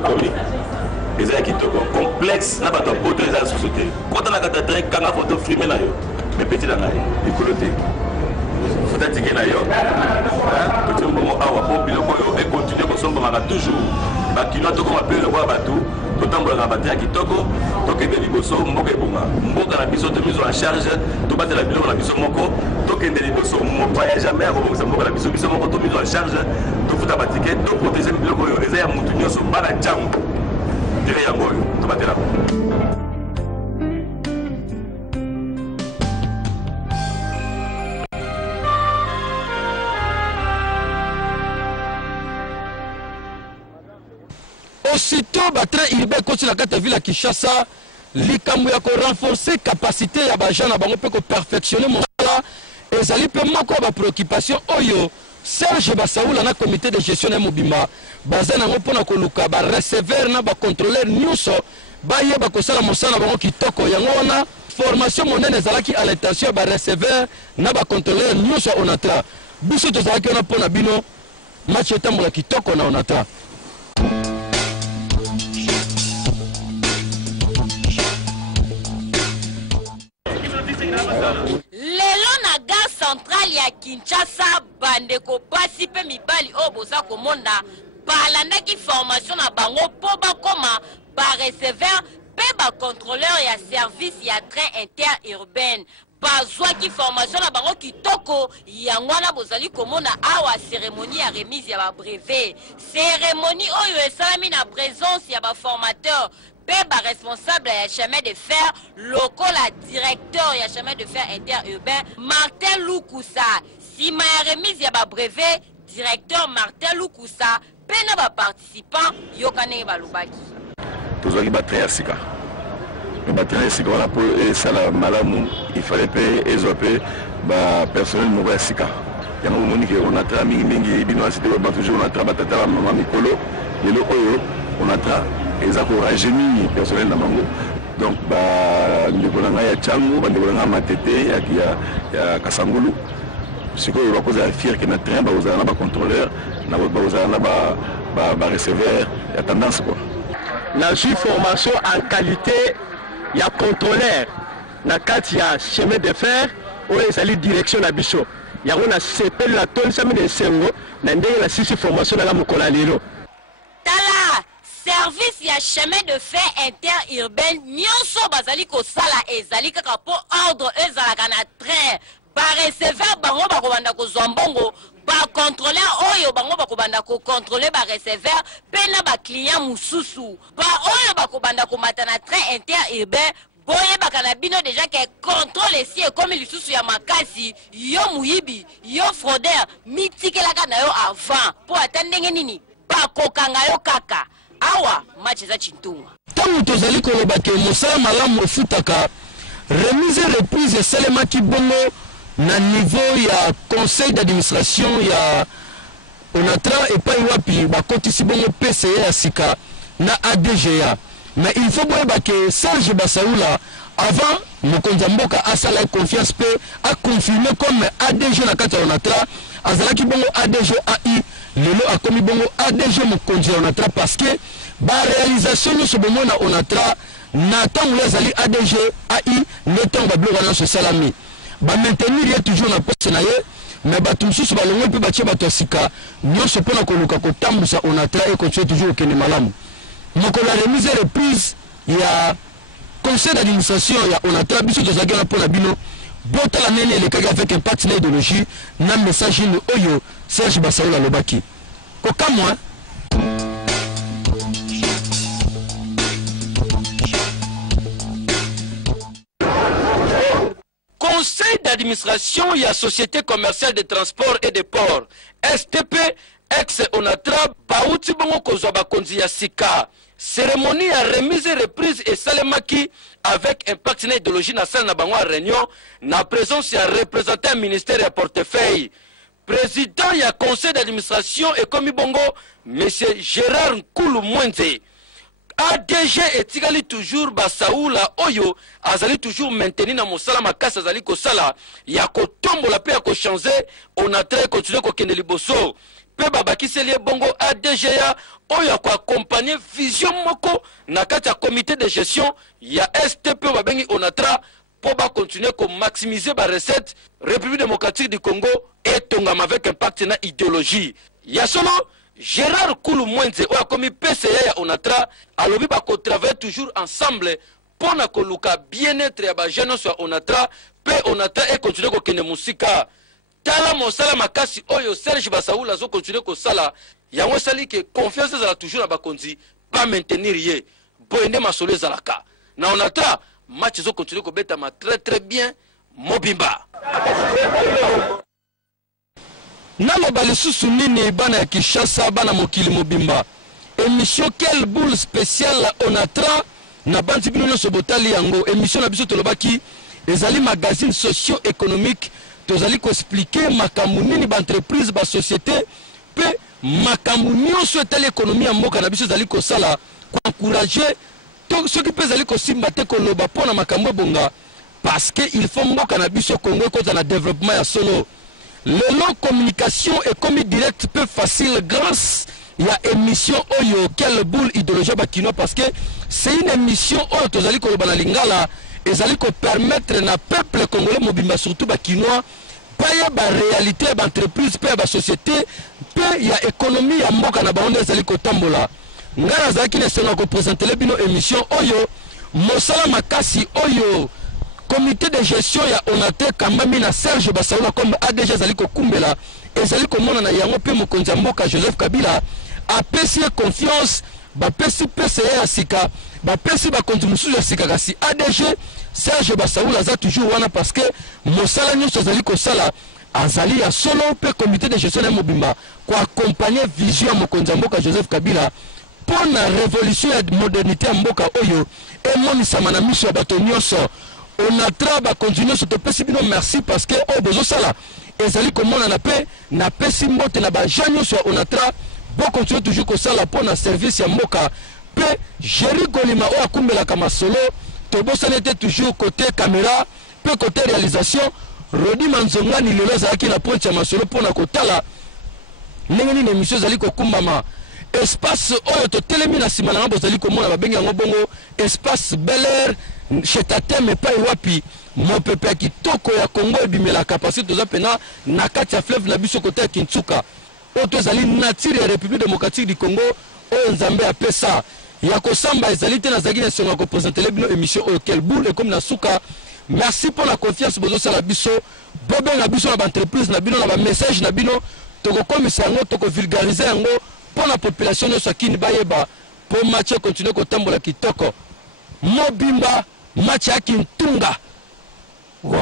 commis. Les gens qui te complexe, n'a pas de beauté, les gens société. Quand on a un train, quand on a photo filmé là, mais petit là, il faut le dire. Faut t'attirer là, petit peu mon awa, pour et continuer comme ça, on va toujours. Qui nous comme appelé le roi bateau, autant pour la bataille qui toko, toque des liboso, mboke bunga, mboka la biso de mise en charge, to battre la biso la biso moko, toque des liboso, mon voyage jamais à vous mboka la biso moko to mise en charge, to futa batike, to protéger le biloko les ya mutu nyoso bala changu. Dire ya ngoyo, to battre là. Aussitôt, train urbain continue la ville à Kinshasa, likambo ya ko renforcer capacité ya ba jana bango pe ko perfectionner mon là et zali pe moko ba préoccupation oyo Serge Basaoula na comité de gestion ya mobima bazana ngo pona ko luka ba receveur na ba contrôleur nyuso ba yeba ko sala mosala bango kitoko yango wana formation monene zalaki à l'intention ba receveur na ba contrôleur nyuso onatra biso to zalaki na pona bino match etambola kitoko na onatra. Lelo na gare centrale ya Kinshasa bandeko basi pe mibali o boza komonda balandaki formation na bango po bakoma ba receveur pe ba contrôleur ya service ya train interurbain bazwaki formation na bango kitoko yango wana bozali komona awa cérémonie ya remise ya ba brevet cérémonie oyo esalami na présence ya ba formateur Beba responsable ya chemin de fer lokola directeur ya chemin de fer interurbain Martin Lukusa sima ya remise ya ba brevet directeur Martin Lukusa pena ba participant yokane balubaki tozaki ba train sika ba train sika wana po esala malamu il fallait payer ezope ba personnel mo sika ya monique on a tra mingi bino asite ba toujours on a tra batata mama mikolo lelo oyo on a tra et ça pour rajeunir personnel na bango donc ba ndeko na ya changu ba ndeko na matete ya kasangulu siko ba koza fier que na train ba uzana ba contrôleur na ba uzana ba receveur ya tendance quoi la formation en qualité ya contrôleur na kati ya chemin de fer ou ezali direction na biso yango na sepel la tonne sami de sengo na ndenge la sisi formation na mokola lelo tala service ya chemin de fer interurbain nyonso bazali kosala ezali kaka po ordre ezalaka na train ba receveur bango bakobanda kozwa mbongo ba contrôleur oyo bango bakobanda ko contrôler ba receveur pe na ba client mususu ba oyo bakobanda komata na train interurbain boye bakana bino déjà que contrôle ici comme lisusu ya makasi yo muyibi yo fraudeur mitikelaka na yo avant po atandenge nini bakokanga yo kaka awa match za chintunga tangu tozali koloba ke mosala malamu ofutaka remise reprise esalemaki bongo na niveau ya conseil d'administration ya onatra epai wapi bakotisi bongo PCA ya sika na ADGA mais il faut boyeba ke Serge Basaoula avant mokonzi mboka asala confiance pe a confirmé comme ADG na kati ya onatra azalaki bongo ADG AI lelo akomi bongo ADG mokonzi onatra parce que ba réalisation nyonso bongo na onatra na tango ezali ADG AI ne tango ba bloka na salami ba maintenir ye toujours na poste na ye mais ba tumsusu ba longo pe ba tie ba tosika nyonso pona koluka kotambusa onatra et continuer toujours okene malamu moko la remise reprise ya conseil d'administration ya onatra biso tozaki na pona bino botala nene elekaki avec un parti na idéologie na message ni oyo Serge Basaoula lobaki kokamwa conseil d'administration ya société commerciale de transport et de port STP ex onatra bauti bongo kozwa bakonzi ya sika cérémonie ya remise et reprise et salemaki avec un partenaire idéologie na salle na bango à réunion na présence ya représentant ministère ya portefeuille président ya conseil d'administration et komi bongo monsieur Gérard Nkulu Mwenze ADG etikali toujours Basaoula oyo azali toujours maintenir na mosala makasi azali kosala ya kotombola pe ya ko changer onatra continuer ko kende liboso pe babakiseli bongo ADGA oyo ko accompagner vision moko na kati ya comité de gestion ya STP babengi Onatra pour continuer à maximiser la recette République démocratique du Congo et tongam avec impact na idéologie. Ya solo Gérard Koulou Mwenze oyo komi PCA ya Onatra alobi ba ko travailler toujours ensemble pour na koluka bien-être ya ba jeune sur Onatra pe Onatra et continuer ko kene musika. Tala mosala makasi oyo Serge Basaoula zo continuer ko sala yango sali que confiance za toujours na bakonzi pas maintenir ye boende masolo zalaka na Onatra match zo continue ko betama très bien mobimba nalo balisusu nini bana ya Kinshasa bana mokili mobimba émission quelle boule spéciale Onatra na banti bino nyonso botali yango émission na biso tolobaki ezali magazine socio-économique tozali ko expliquer makambo nini ba entreprise ba société pe makambo nyonso etali économie ya mboka na biso ezali ko sala ko encourager ceux qui peuvent aller kosimba te koloba pona makambo bonga parce que il faut mboka na biso Congo ko na développement ya solo le long communication est comme direct peu facile grâce ya émission oyo quelle boule idéologie bakino parce que c'est une émission oyo tozali koloba na lingala ezali ko permettre na peuple congolais mobimba surtout bakinois paye ba réalité ba entreprise pe ba société pe ya économie ya mboka na baonde ezali ko tambola ngara zaki ne sena ko présenter le bino émission oyo mosala makasi oyo comité de gestion ya Onatra kamami na Serge Basaoula comme ADG ezali ko kumbela ezali ko mona na yango pe mokonzi mboka Joseph Kabila apesi confiance ba pesi PCA sika ba pesi ba konzi mususu ya sika kasi ADG Serge Basaoula za toujours wana parce que mosala nyonso ezali ko sala azali ya solo pe comité de gestion ya mobimba ko accompagner vision mokonzi mboka Joseph Kabila pour la révolution et la modernité en mboka oyo et monisama na miso ya bato nyonso Onatra ba continuer ce pesi bino merci parce que o bezo sala ezali komona na pe na pesi mbote na ba janyo sur Onatra bo continuer toujours ko sala pour na service ya mboka pe Jerry Golima o akumbela kama solo to bosana était toujours côté caméra pe côté réalisation Rodi Manzonga ni lelo zaki na pointe ya masolo pour na kotala ndenge ni émission zali ko kumbama espace oyo to telemi na sima na bozali komona babengi yango bongo espace Bel Air chez Tatem pa wapi mo pepe ya kitoko ya Congo ebimela capacité toza pena na kati ya fleuve na biso côté ya Kintsuka oyo tozali nature ya République démocratique du Congo oyo nzambe apesa ya kosamba ezali te na zaki na songa ko présenter le bino émission oyo quelle boule et comme na suka merci pour la confiance bozo sala biso bobe na biso na ba entreprise na bino na ba message na bino toko komisa yango toko vulgariser yango pour la population de Sakini Bayeba pour match continuer ko tambola kitoko mobimba match ya Kintunga wow.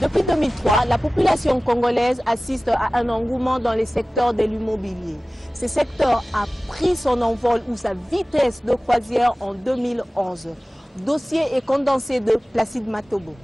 Depuis 2003, la population congolaise assiste à un engouement dans les secteurs de l'immobilier. Ce secteur a pris son envol ou sa vitesse de croisière en 2011. Dossier est condensé de Placide Matobo.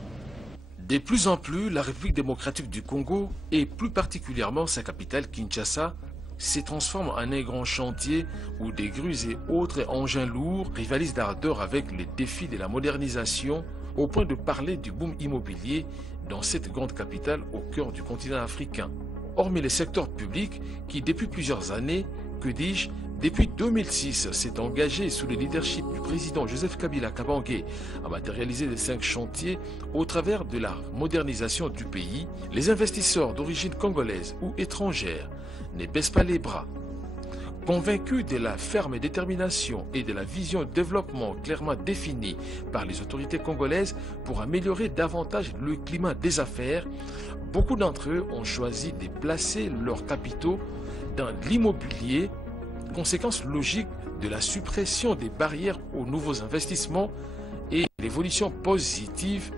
De plus en plus, la République démocratique du Congo, et plus particulièrement sa capitale Kinshasa, se transforme en un grand chantier où des grues et autres engins lourds rivalisent d'ardeur avec les défis de la modernisation, au point de parler du boom immobilier dans cette grande capitale au cœur du continent africain. Hormis les secteurs publics qui, depuis plusieurs années, que dis-je, depuis 2006, s'est engagé sous le leadership du président Joseph Kabila Kabange à matérialiser les 5 chantiers au travers de la modernisation du pays, les investisseurs d'origine congolaise ou étrangère ne baissent pas les bras. Convaincus de la ferme détermination et de la vision de développement clairement définie par les autorités congolaises pour améliorer davantage le climat des affaires, beaucoup d'entre eux ont choisi de placer leurs capitaux dans l'immobilier, conséquence logique de la suppression des barrières aux nouveaux investissements et l'évolution positive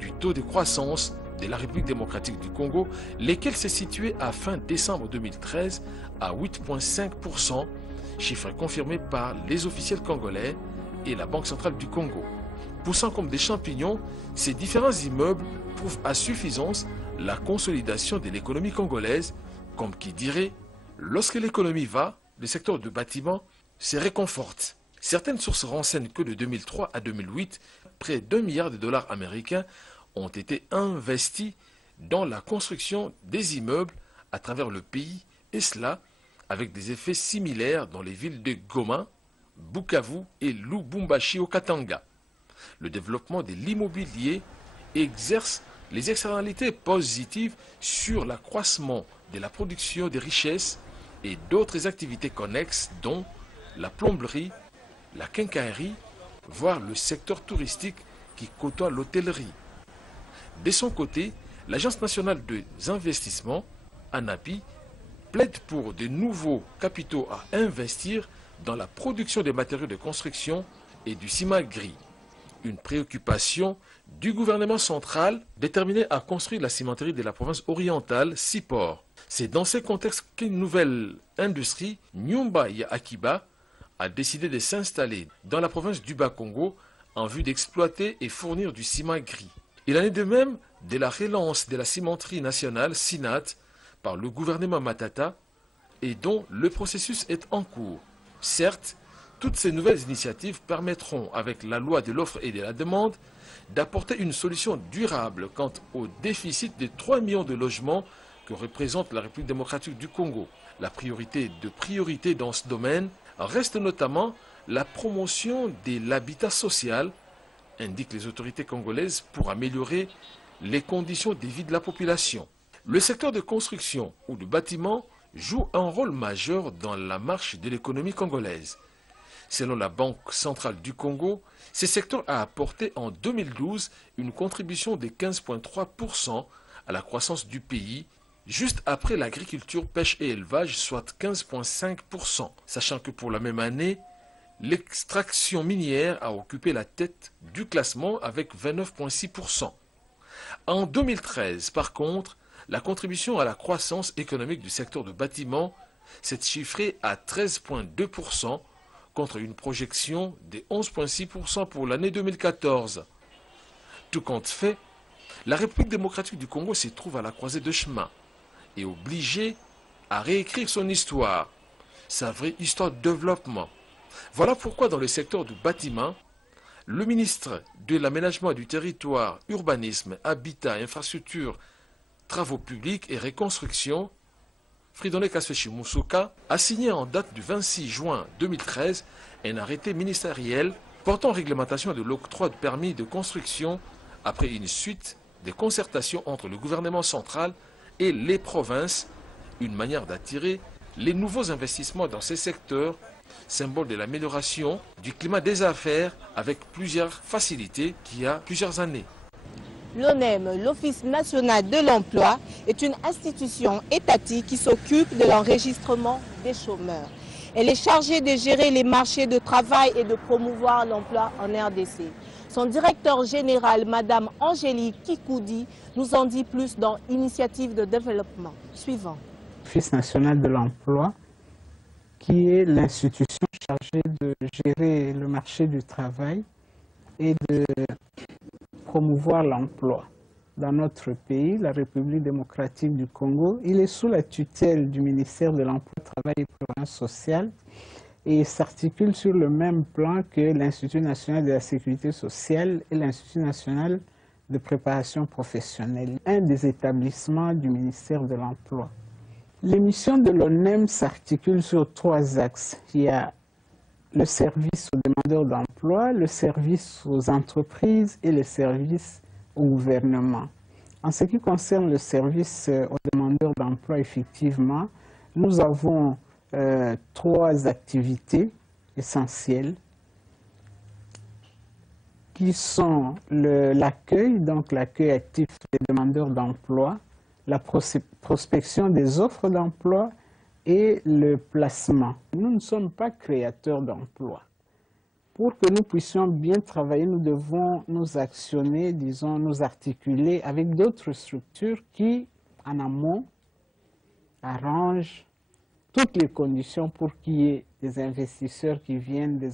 du taux de croissance de la République démocratique du Congo, lesquels s'est situé à fin décembre 2013 à 8,5%, chiffre confirmé par les officiels congolais et la Banque centrale du Congo. Poussant comme des champignons, ces différents immeubles prouvent à suffisance la consolidation de l'économie congolaise, comme qui dirait, lorsque l'économie va, le secteur du bâtiment se réconforte. Certaines sources renseignent que de 2003 à 2008, près d'$1 milliard américains ont été investis dans la construction des immeubles à travers le pays, et cela avec des effets similaires dans les villes de Goma, Bukavu et Lubumbashi au Katanga. Le développement de l'immobilier exerce les externalités positives sur l'accroissement de la production de richesses et d'autres activités connexes dont la plomberie, la quincaillerie, voire le secteur touristique qui côtoie l'hôtellerie. De son côté, l'Agence nationale des investissements, ANAPI, plaide pour de nouveaux capitaux à investir dans la production des matériaux de construction et du ciment gris. Une préoccupation du gouvernement central déterminé à construire la cimenterie de la province orientale, Sipor. C'est dans ce contexte qu'une nouvelle industrie, Nyumba ya Akiba, a décidé de s'installer dans la province du Bas-Congo en vue d'exploiter et fournir du ciment gris. Il en est de même de la relance de la cimenterie nationale, SINAT, par le gouvernement Matata et dont le processus est en cours. Certes, toutes ces nouvelles initiatives permettront, avec la loi de l'offre et de la demande, d'apporter une solution durable quant au déficit de 3 millions de logements que représente la République démocratique du Congo. La priorité dans ce domaine reste notamment la promotion de l'habitat social, indiquent les autorités congolaises, pour améliorer les conditions de vie de la population. Le secteur de construction ou de bâtiment joue un rôle majeur dans la marche de l'économie congolaise. Selon la Banque centrale du Congo, ce secteur a apporté en 2012 une contribution de 15,3% à la croissance du pays, juste après l'agriculture, pêche et élevage, soit 15,5%, sachant que pour la même année, l'extraction minière a occupé la tête du classement avec 29,6%. En 2013, par contre, la contribution à la croissance économique du secteur de bâtiment s'est chiffrée à 13,2%, contre une projection de 11,6% pour l'année 2014. Tout compte fait, la République démocratique du Congo se trouve à la croisée de chemin et obligée à réécrire son histoire, sa vraie histoire de développement. Voilà pourquoi dans le secteur du bâtiment, le ministre de l'Aménagement du territoire, Urbanisme, Habitat, Infrastructure, Travaux publics et Reconstruction, Fridolin Kasfechi Moussouka, a signé en date du 26 juin 2013 un arrêté ministériel portant réglementation de l'octroi de permis de construction après une suite de concertations entre le gouvernement central et les provinces, une manière d'attirer les nouveaux investissements dans ces secteurs, symbole de l'amélioration du climat des affaires avec plusieurs facilités qu'il y a plusieurs années. L'ONEM, l'Office national de l'emploi, est une institution étatique qui s'occupe de l'enregistrement des chômeurs. Elle est chargée de gérer les marchés de travail et de promouvoir l'emploi en RDC. Son directeur général, Madame Angélique Kikoudi, nous en dit plus dans Initiative de développement. Suivant. L'Office national de l'emploi, qui est l'institution chargée de gérer le marché du travail et de promouvoir l'emploi. Dans notre pays, la République démocratique du Congo, il est sous la tutelle du ministère de l'Emploi, Travail et Prévoyance sociale et s'articule sur le même plan que l'Institut national de la sécurité sociale et l'Institut national de préparation professionnelle, un des établissements du ministère de l'Emploi. Les missions de l'ONEM s'articulent sur 3 axes. Il y a le service aux demandeurs d'emploi, le service aux entreprises et le service au gouvernement. En ce qui concerne le service aux demandeurs d'emploi, effectivement, nous avons 3 activités essentielles qui sont l'accueil, donc l'accueil actif des demandeurs d'emploi, la prospection des offres d'emploi et le placement. Nous ne sommes pas créateurs d'emplois. Pour que nous puissions bien travailler, nous devons nous actionner, disons, nous articuler avec d'autres structures qui, en amont, arrangent toutes les conditions pour qu'il y ait des investisseurs qui viennent, des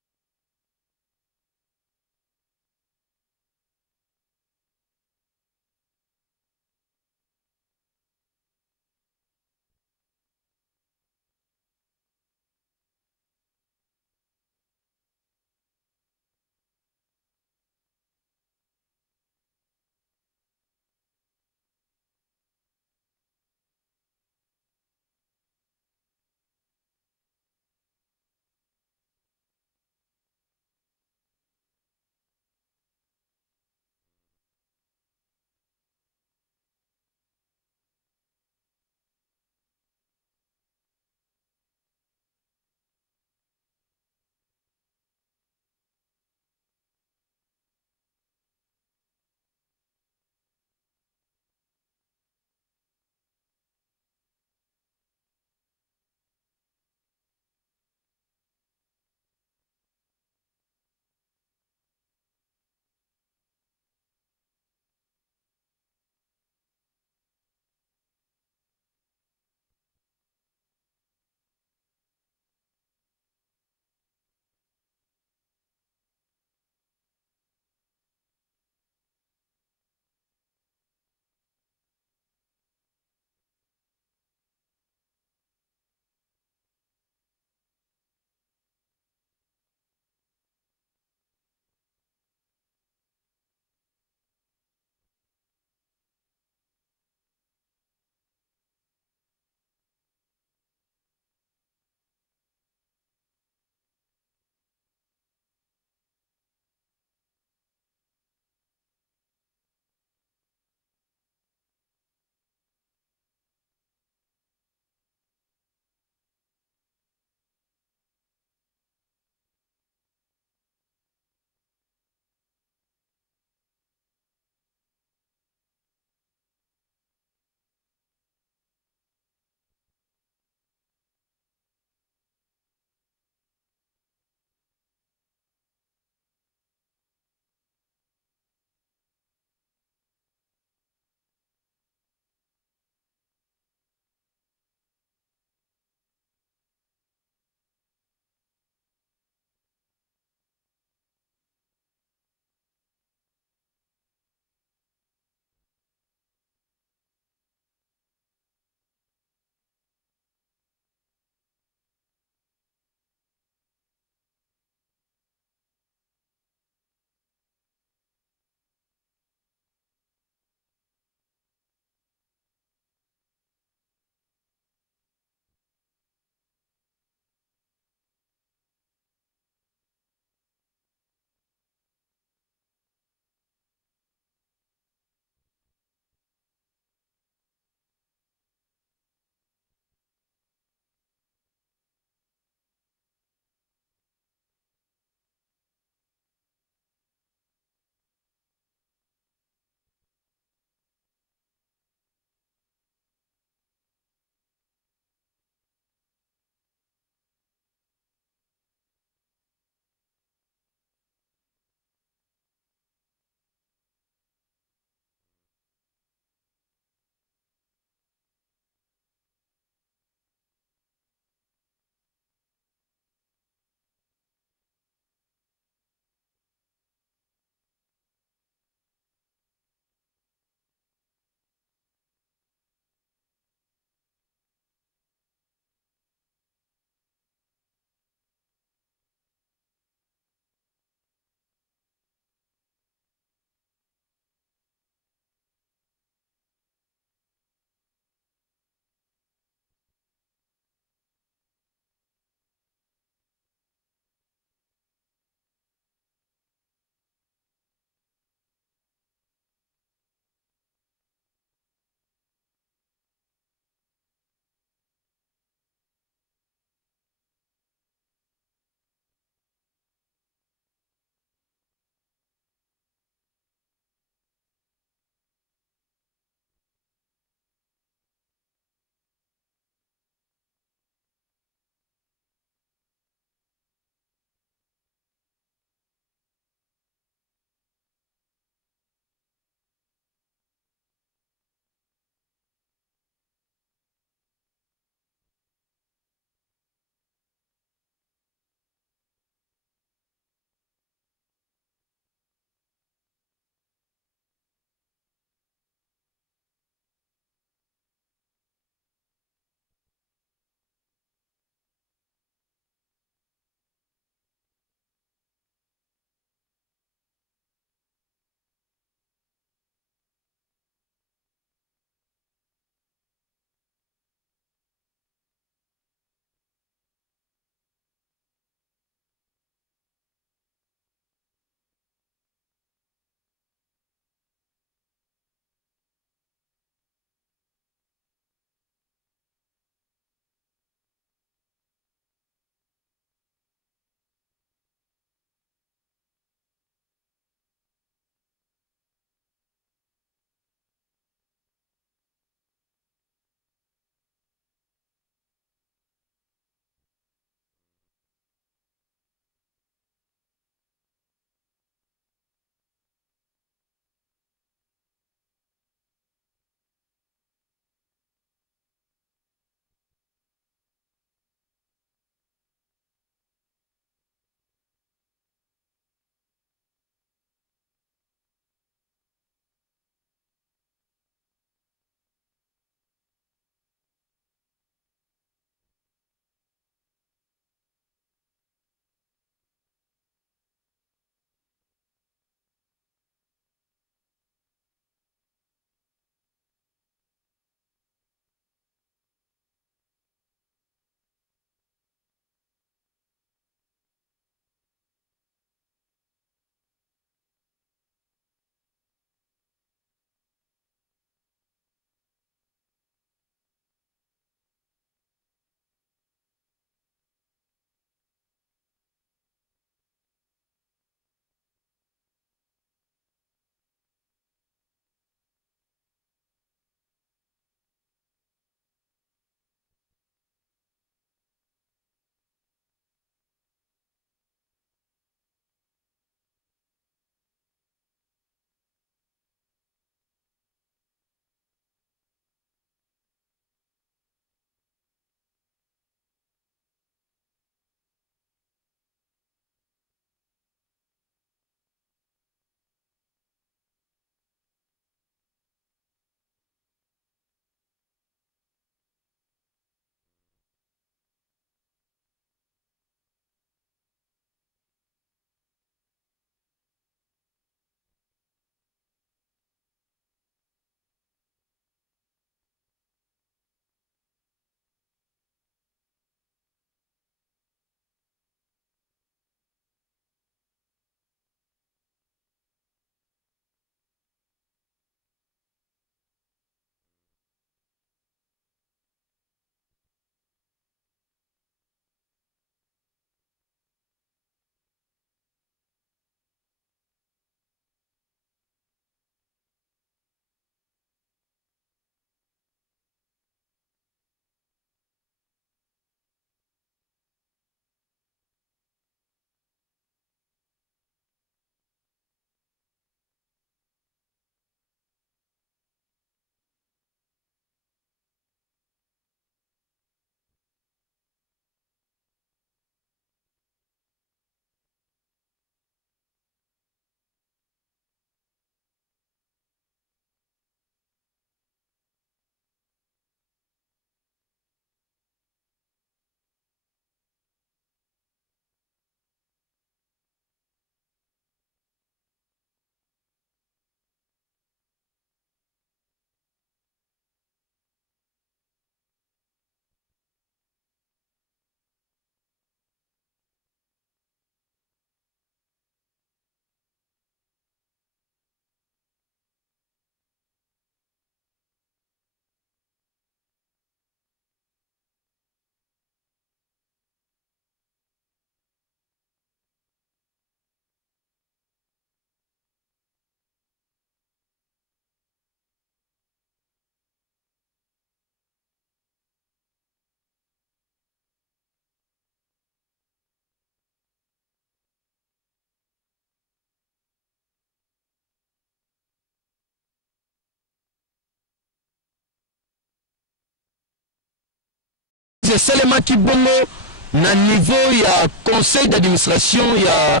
esalemaki bongo na niveau ya conseil d'administration ya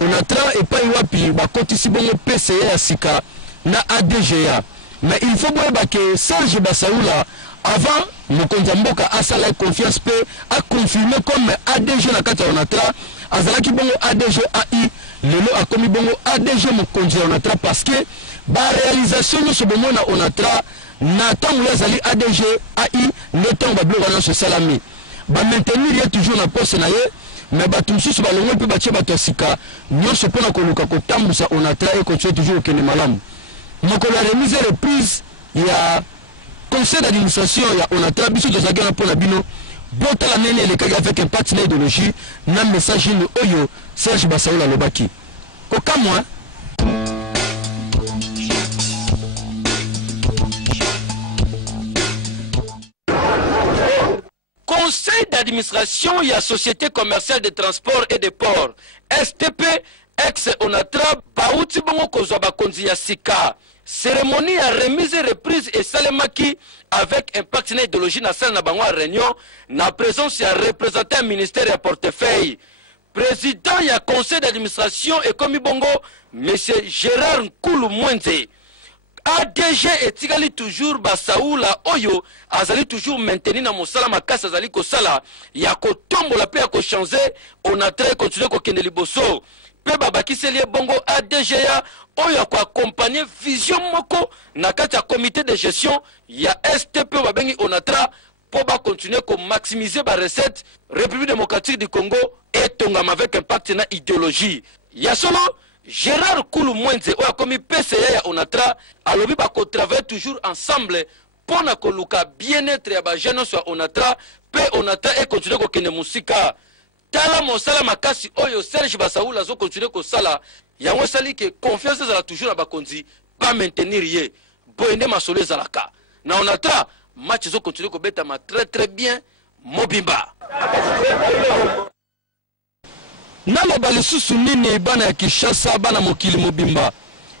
ONATRA epai wapi bakotisi bongo PCA ya sika na ADGA. Mais il faut boyeba que Serge Basaoula avant mokonzi mboka asala confiance pe a confirmé comme ADG na kati ya ONATRA azalaki bongo ADG AI lelo akomi bongo ADG mokonzi ya ONATRA parce que ba réalisation nyonso bongo na ONATRA na tango azali ADG AI ne tango bablo wana so salami ba maintenir ye toujours na poste na ye mais bato mosusu balongo mpe batie bato ya sika nyonso mpona koluka kotambusa ONATRA e continue toujours okende malamu. Mokolo ya remise reprise ya conseil d'administration ya ONATRA biso tozalaki wana mpona bino botala nene elekaki avec impact na idéologie na message ini oyo Serge Basaoula alobaki kokamwa. Conseil d'administration et la Société commerciale de transport et de port STP ex-ONATRA bauti bongo kozwa bakonzi ya sika. Cérémonie à remise et reprise et salemaki avec impact na idéologie na salle na bango à réunion na présence ya représentant ministère ya portefeuille. Président ya conseil d'administration et komi bongo monsieur Gérard Nkulu Mwenze. ADG etikali toujours Basaoula oyo azali toujours maintenir na mosala makasa azali kosala ya kotombola pe ya kochanger ONATRA continue kokende liboso pe babakiseli bongo ADGA oyo ko accompagner vision moko na kati ya comité de gestion ya STP babengi ONATRA pour ba continuer ko maximiser ba recette République démocratique du Congo et tongama avec impact na idéologie ya solo. Gérard Nkulu Mwenze oyo akomi PCA ya ONATRA alobi bako travailler toujours ensemble pour na koluka bien-être ya ba jeune sur ONATRA pe ONATRA et continuer ko kende musika tala mosala makasi oyo Serge Basaoula zo continuer ko sala yango sali que confiance ezala toujours na bakonzi pas maintenir ye boyende masolo ezalaka na ONATRA match zo continuer ko betama très bien mobimba. Naloba lisusu nini bana ya Kinshasa bana mokili mobimba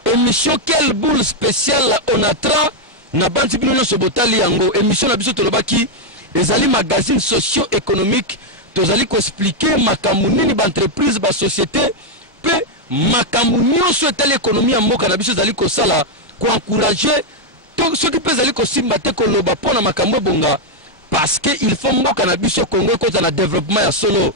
émission quelle boule spéciale ONATRA na banti bino nyonso botali yango émission na biso tolobaki ezali magazine socio-économique tozali ko expliquer makambo nini ba entreprise ba société pe makambo nyonso etali économie ya mboka na biso ezali ko sala ko encourager to ceux qui ezali ko simba te koloba pona makambo bonga parce que il faut mboka na biso Congo ko na développement ya solo.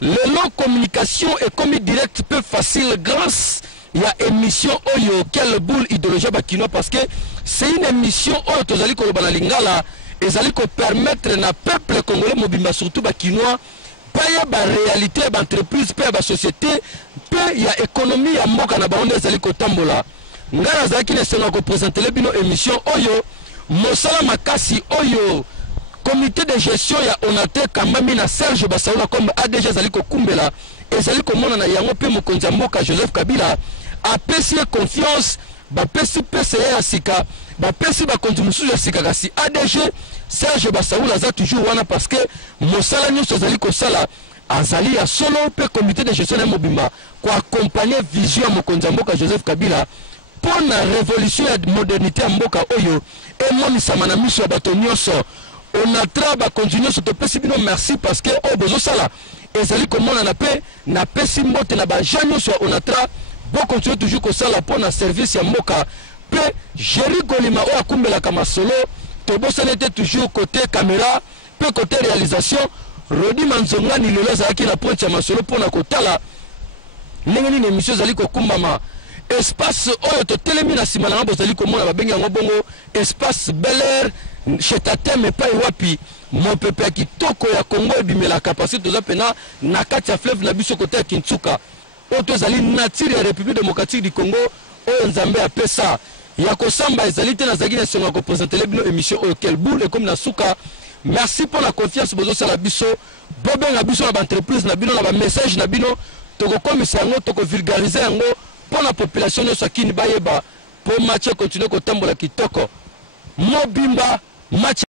Le long communication est comme direct peu facile grâce à émission Oyo quelle boule idéologie bakino parce que c'est une émission Oyo tozali ko bana lingala ezali ko permettre na peuple congolais mobimba surtout bakinois paye ba réalité ba entreprise pe ba société pe ya économie ya mboka na baonde ezali ko tambola ngara zaki ne sena ko présenter le bino émission Oyo mosala makasi Oyo comité de gestion ya ONATRA kamami na Serge Basaoula comme ADG zali ko kumbela ezali ko mona na yango pe mokonzi mboka Joseph Kabila apesi confiance ba pesi PCA ya sika ba pesi ba konzi mususu ya sika kasi ADG Serge Basaoula za toujours wana parce que mosala nyonso zali ko sala azali ya solo pe comité de gestion ya mobimba ko accompagner vision mokonzi mboka Joseph Kabila pour na révolution ya modernité ya mboka oyo e monisama na miso ya bato nyonso. ONATRA ba continuer sur te pesi bino merci parce que oh bozo sala ezali komona na pe na pesi mbote na ba janyo sur ONATRA bo continuer toujours ko sala pour na service ya mboka pe Jerry Golima o akumbela kama solo to bosa n'était toujours côté caméra pe côté réalisation Rodi Manzonga ni lelo za ki na pointe ya masolo pour na kotala ndenge ni émission zali ko kumbama espace oyo to telemi na simana ngo zali komona ba benga ngo bongo espace Bel Air chez Tatem pas wapi mon peuple kitoko ya Congo bimela capacité de pena na kati ya fleuve na biso côté ya Kintsuka oto zali nature ya République démocratique du Congo o nzambe a pesa ya kosamba ezali te na zagi na songa ko présenter le bino émission au quel boule comme na suka merci pour la confiance bozo sala biso bobe na biso na entreprise na bino na ba message na bino toko komisa yango toko vulgariser yango pour la population de Sakini bayeba pour match continuer ko tambola kitoko mobimba match